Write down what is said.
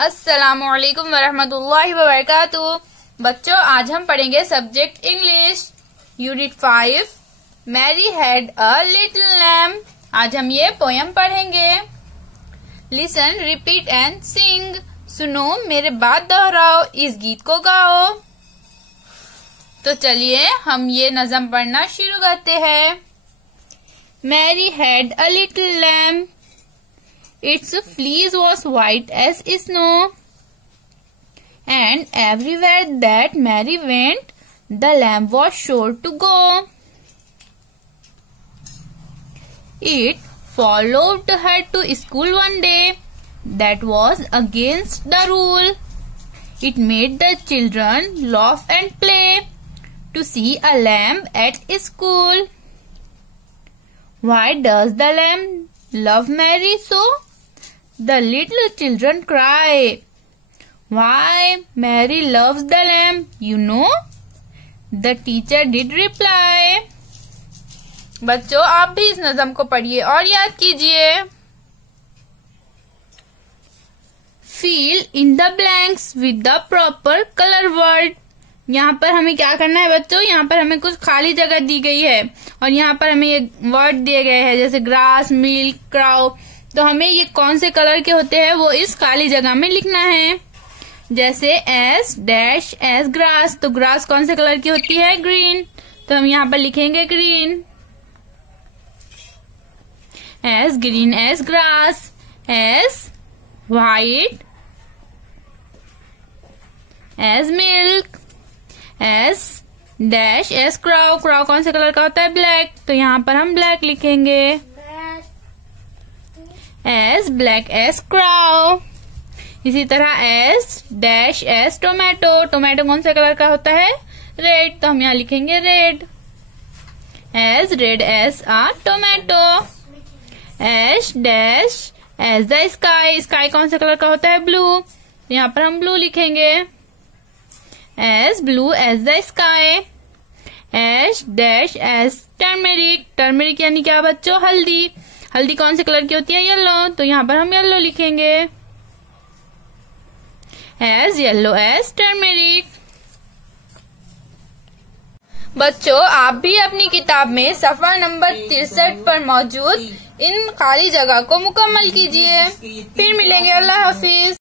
अस्सलामुअलैकुम वरहमतुल्लाहि वबरकातुहू। बच्चों, आज हम पढ़ेंगे subject English unit 5 Mary had a little lamb. आज हम ये पोयम पढ़ेंगे। Listen, repeat and sing. सुनो, मेरे बात दोहराओ, इस गीत को गाओ। तो चलिए हम ये नज़म पढ़ना शुरू करते हैं। Mary had a little lamb, its fleece was white as snow, and everywhere that Mary went, the lamb was sure to go. It followed her to school one day. That was against the rule. It made the children laugh and play to see a lamb at school. Why does the lamb love Mary so? The little children cry. Why, Mary loves the lamb, you know? The teacher did reply. बच्चों, आप भी इस नज़म को पढ़िए और याद कीजिए। Fill in the blanks with the proper color word. यहाँ पर हमें क्या करना है बच्चों? यहाँ पर हमें कुछ खाली जगह दी गई है और यहाँ पर हमें ये वर्ड दिए गए हैं, जैसे ग्रास, मिल्क, क्राउ। तो हमें ये कौन से कलर के होते हैं वो इस खाली जगह में लिखना है। जैसे एस डैश एस ग्रास, तो ग्रास कौन से कलर की होती है? ग्रीन। तो हम यहाँ पर लिखेंगे green. As green as grass. As white as milk. As dash as crow, crow कौन से कलर का होता है? ब्लैक। तो यहाँ पर हम ब्लैक लिखेंगे। As black as crow. इसी तरह as dash as tomato, tomato कौन से कलर का होता है? रेड। तो हम यहाँ लिखेंगे red. As red as a tomato. As dash as the sky, sky कौन से कलर का होता है? ब्लू। यहाँ पर हम ब्लू लिखेंगे। S blue S the sky. S dash S turmeric, turmeric यानी क्या बच्चों? हल्दी। हल्दी कौन से कलर की होती है? येलो। तो यहाँ पर हम येलो लिखेंगे। S yellow S turmeric. बच्चों, आप भी अपनी किताब में सफ़ा नंबर 63 पर मौजूद इन खाली जगह को मुकम्मल कीजिए। फिर मिलेंगे। अल्लाह हाफिज।